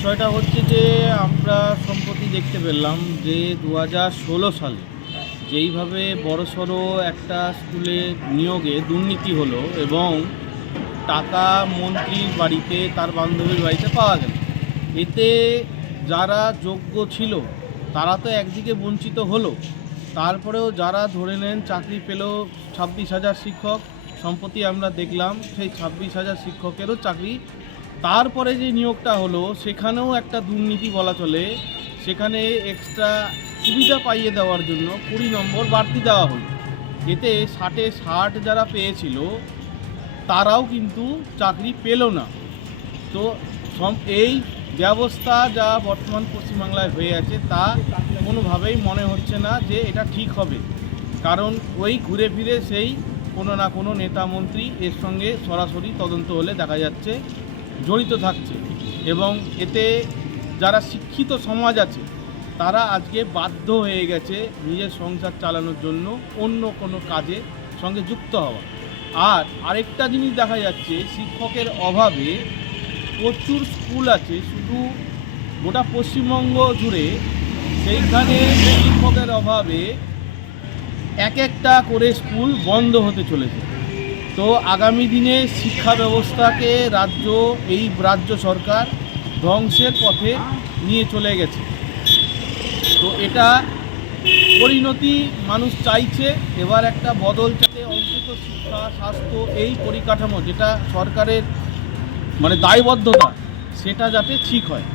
বিষয়টা হচ্ছে যে আমরা সম্প্রতি দেখতে পেলাম যে 2016 সালে যেইভাবে বড়সড় একটা স্কুলে নিয়োগে দুর্নীতি হলো এবং টাকা মন্ত্রীর বাড়িতে তার বান্ধবীর বাড়িতে পাওয়া গেল। এতে যারা যোগ্য ছিল তারা তো একদিকে বঞ্চিত হলো, তারপরেও যারা ধরে নেন চাকরি পেল 26,000 শিক্ষক। সম্প্রতি আমরা দেখলাম সেই 26,000 শিক্ষকেরও চাকরি, তারপরে যে নিয়োগটা হলো সেখানেও একটা দুর্নীতি বলা চলে। সেখানে এক্সট্রা সুবিধা পাইয়ে দেওয়ার জন্য 20 নম্বর বাড়তি দেওয়া হলো। এতে 60-এ 60 যারা পেয়েছিল তারাও কিন্তু চাকরি পেল না। তো এই ব্যবস্থা যা বর্তমান পশ্চিমবাংলায় হয়ে আছে তা কোনোভাবেই মনে হচ্ছে না যে এটা ঠিক হবে, কারণ ওই ঘুরে ফিরে সেই কোনো না কোনো নেতা মন্ত্রী এর সঙ্গে সরাসরি তদন্ত হলে দেখা যাচ্ছে জড়িত থাকছে এবং এতে যারা শিক্ষিত সমাজ আছে তারা আজকে বাধ্য হয়ে গেছে নিজের সংসার চালানোর জন্য অন্য কোনো কাজে সঙ্গে যুক্ত হওয়া। আর আরেকটা জিনিস দেখা যাচ্ছে, শিক্ষকের অভাবে প্রচুর স্কুল আছে শুধু গোটা পশ্চিমবঙ্গ জুড়ে, সেইখানে শিক্ষকের অভাবে একটা করে স্কুল বন্ধ হতে চলেছে। তো আগামী দিনে শিক্ষা ব্যবস্থাকে রাজ্য সরকার ধ্বংসের পথে নিয়ে চলে গেছে। তো এটা পরিণতি মানুষ চাইছে, এবার একটা বদল চাইছে। অন্তত শিক্ষা, স্বাস্থ্য, এই পরিকাঠামো যেটা সরকারের দায়বদ্ধতা, সেটা যাতে ঠিক হয়।